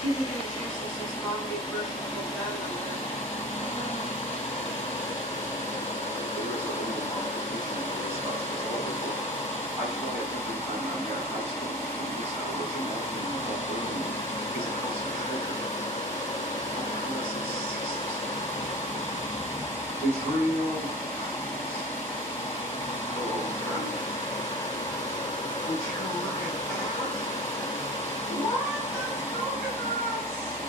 think you can use this as non-reversible battery. There is a little complication with this stuff as well. I feel like every time I'm at a house, this house and walking in the whole building is a house of trigger. It's real. Oh, God.